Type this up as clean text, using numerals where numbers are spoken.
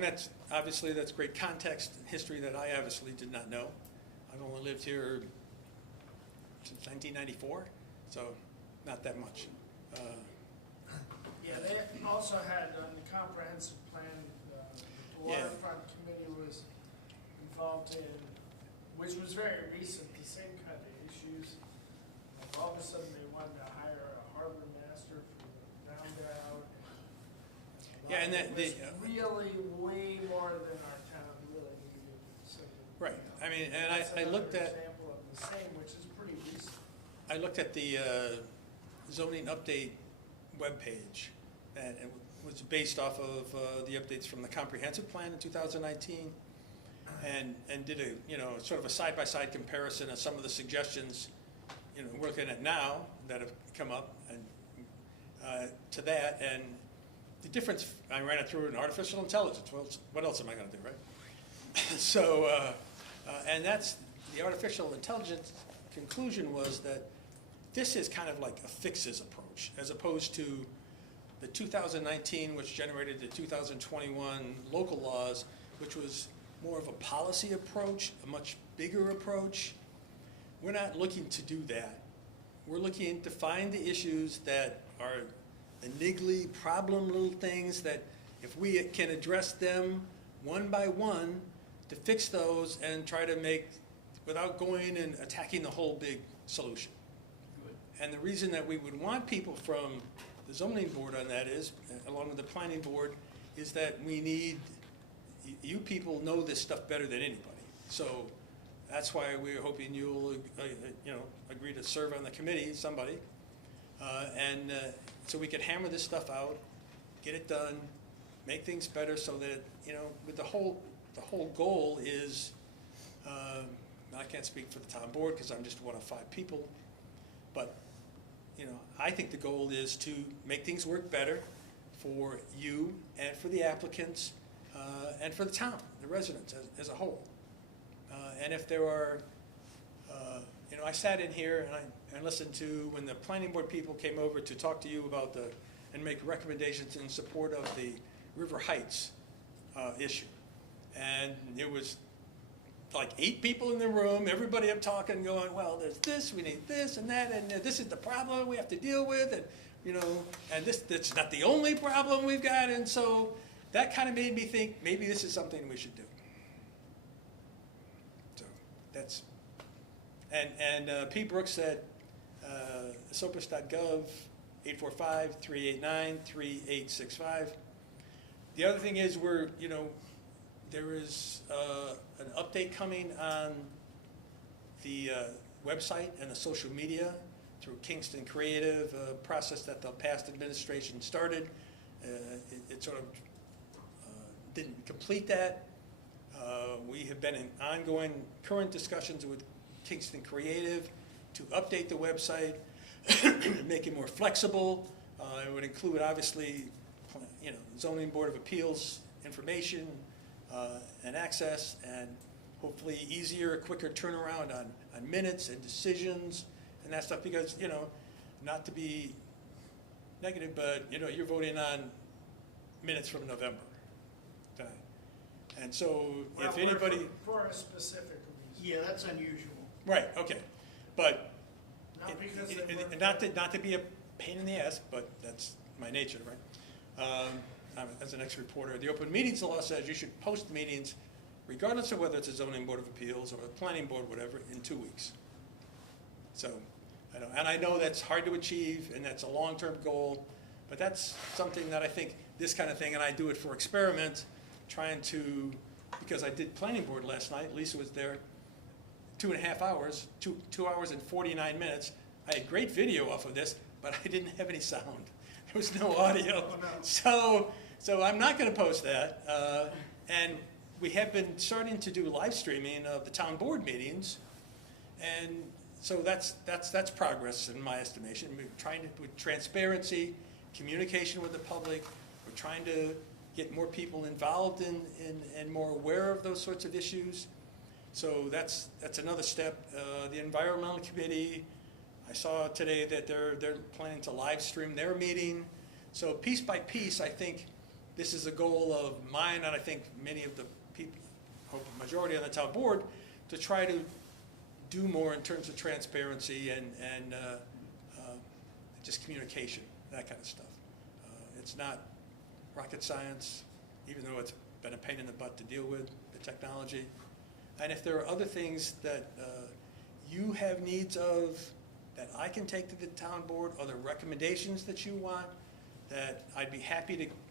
and that's, obviously, that's great context, history that I obviously did not know. I've only lived here since 1994, so not that much. Yeah, they also had on the comprehensive plan, the Yeah. waterfront committee was involved in, which was very recent, the same kind of issues. Like all of a sudden they wanted to hire a harbor master for the roundabout. Yeah, and that, it was really way more than our town really needed. So, right, I mean, and that's I looked another at, example of the same, which is pretty recent. I looked at the zoning update webpage, and it was based off of the updates from the comprehensive plan in 2019, and did a, you know, sort of a side-by-side comparison of some of the suggestions, you know, we're looking at now that have come up, and to that, and the difference, I ran it through an artificial intelligence. Well, what else am I gonna do, right? So, and that's, the artificial intelligence conclusion was that this is kind of like a fixes approach, as opposed to the 2019, which generated the 2021 local laws, which was more of a policy approach, a much bigger approach. We're not looking to do that. We're looking to find the issues that are the niggly problem little things that if we can address them one by one, to fix those and try to make, without going and attacking the whole big solution. And the reason that we would want people from the zoning board on that is, along with the planning board, is that we need, you people know this stuff better than anybody. So that's why we're hoping you'll, you know, agree to serve on the committee, somebody. And so we can hammer this stuff out, get it done, make things better so that, you know, with the whole goal is, I can't speak for the town board because I'm just one of 5 people, but, you know, I think the goal is to make things work better for you and for the applicants and for the town, the residents as a whole. And if there are, you know, I sat in here and I listened to when the planning board people came over to talk to you about and make recommendations in support of the River Heights issue. And it was like 8 people in the room, everybody up talking, going, well, there's this, we need this and that, and this is the problem we have to deal with, and, you know, and that's not the only problem we've got, and so that kind of made me think maybe this is something we should do. So that's, and Pete Brooks said, sopus.gov, 845-389-3865. The other thing is you know, there is an update coming on the website and the social media through Kingston Creative, a process that the past administration started. It sort of didn't complete that. We have been in ongoing current discussions with Kingston Creative to update the website, make it more flexible. It would include, obviously, you know, zoning board of appeals information and access, and hopefully easier, quicker turnaround on minutes and decisions and that stuff, because, you know, not to be negative, but, you know, you're voting on minutes from November tonight. And so if anybody... For a specific reason. Yeah, that's unusual. Right, okay. But Not because they weren't- not to be a pain in the ass, but that's my nature, right? As an ex-reporter, the open meetings law says you should post meetings, regardless of whether it's a zoning board of appeals or a planning board, whatever, in 2 weeks. So, I know that's hard to achieve, and that's a long-term goal, but that's something that I think this kind of thing, and I do it for experiment, trying to, because I did planning board last night, Lisa was there, 2.5 hours, 2 hours and 49 minutes. I had great video off of this, but I didn't have any sound. There was no audio. Oh, no. So I'm not going to post that. And we have been starting to do live streaming of the town board meetings. And so that's progress in my estimation. We're trying to, with transparency, communication with the public, we're trying to get more people involved in and more aware of those sorts of issues. So that's another step. The environmental committee, I saw today that they're planning to live stream their meeting. So piece by piece, I think this is a goal of mine, and I think many of the people, hope a majority on the town board, to try to do more in terms of transparency and just communication, that kind of stuff. It's not rocket science, even though it's been a pain in the butt to deal with, the technology. And if there are other things that you have needs of that I can take to the town board, other recommendations that you want, that I'd be happy to